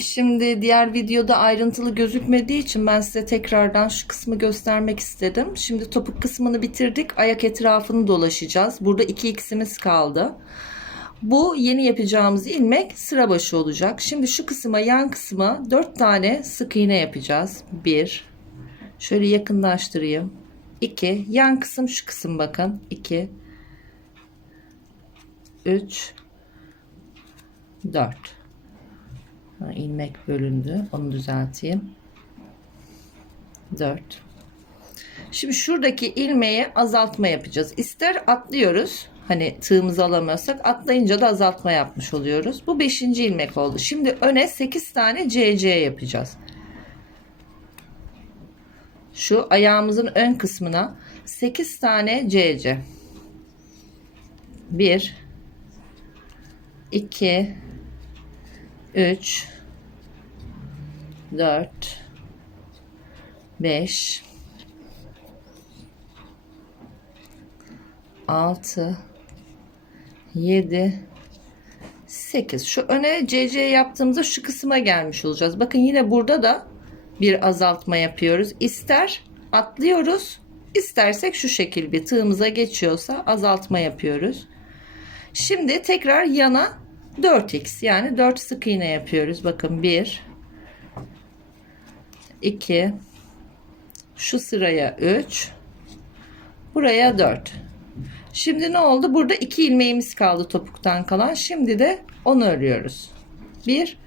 Şimdi diğer videoda ayrıntılı gözükmediği için ben size tekrardan şu kısmı göstermek istedim. Şimdi topuk kısmını bitirdik. Ayak etrafını dolaşacağız. Burada iki x'imiz kaldı. Bu yeni yapacağımız ilmek sıra başı olacak. Şimdi şu kısma yan kısma 4 tane sık iğne yapacağız. 1 Şöyle yakınlaştırayım. 2 yan kısım şu kısım bakın. 2 3 4 İlmek bölündü. Onu düzelteyim. 4 Şimdi şuradaki ilmeğe azaltma yapacağız. İster atlıyoruz. Hani tığımızı alamıyorsak atlayınca da azaltma yapmış oluyoruz. Bu 5. ilmek oldu. Şimdi öne 8 tane CC yapacağız. Şu ayağımızın ön kısmına 8 tane CC. 1 2 3 4 5 6 7 8 şu öne CC yaptığımızda şu kısma gelmiş olacağız. Bakın yine burada da bir azaltma yapıyoruz. İster atlıyoruz istersek şu şekil bir tığımıza geçiyorsa azaltma yapıyoruz. Şimdi tekrar yana 4x yani 4 sık iğne yapıyoruz. Bakın 1 2 şu sıraya 3 buraya 4 Şimdi ne oldu? Burada iki ilmeğimiz kaldı topuktan kalan. Şimdi de onu örüyoruz. 1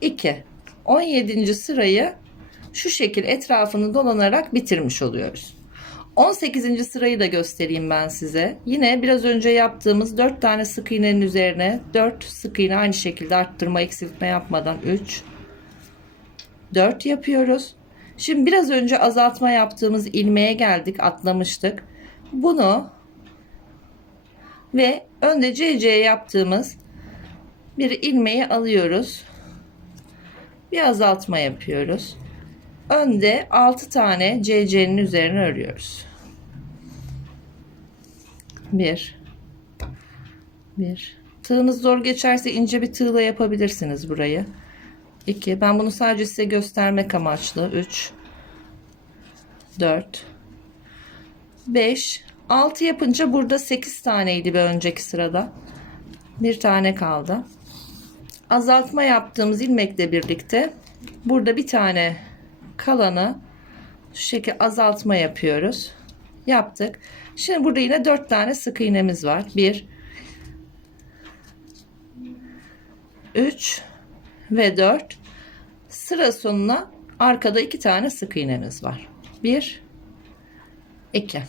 2 17. sırayı şu şekil etrafını dolanarak bitirmiş oluyoruz. 18. sırayı da göstereyim ben size. Yine biraz önce yaptığımız 4 tane sık iğnenin üzerine 4 sık iğne aynı şekilde arttırma eksiltme yapmadan 3 4 yapıyoruz. Şimdi biraz önce azaltma yaptığımız ilmeğe geldik, atlamıştık. Bunu ve önde CC yaptığımız bir ilmeği alıyoruz. Bir azaltma yapıyoruz. Önde 6 tane CC'nin üzerine örüyoruz. 1 1 Tığınız zor geçerse ince bir tığla yapabilirsiniz burayı. 2 Ben bunu sadece size göstermek amaçlı. 3 4 5 6 yapınca burada 8 taneydi bir önceki sırada. Bir tane kaldı. Azaltma yaptığımız ilmekle birlikte burada bir tane kalanı şu şekilde azaltma yapıyoruz. Yaptık. Şimdi burada yine 4 tane sık iğnemiz var. 1 3 ve 4 sıra sonuna arkada 2 tane sık iğnemiz var. 1 2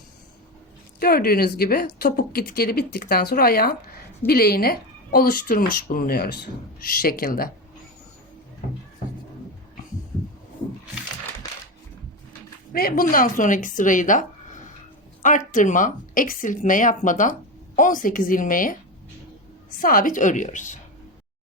Gördüğünüz gibi topuk git geli bittikten sonra ayağın bileğini oluşturmuş bulunuyoruz. Şu şekilde. Ve bundan sonraki sırayı da arttırma, eksiltme yapmadan 18 ilmeği sabit örüyoruz.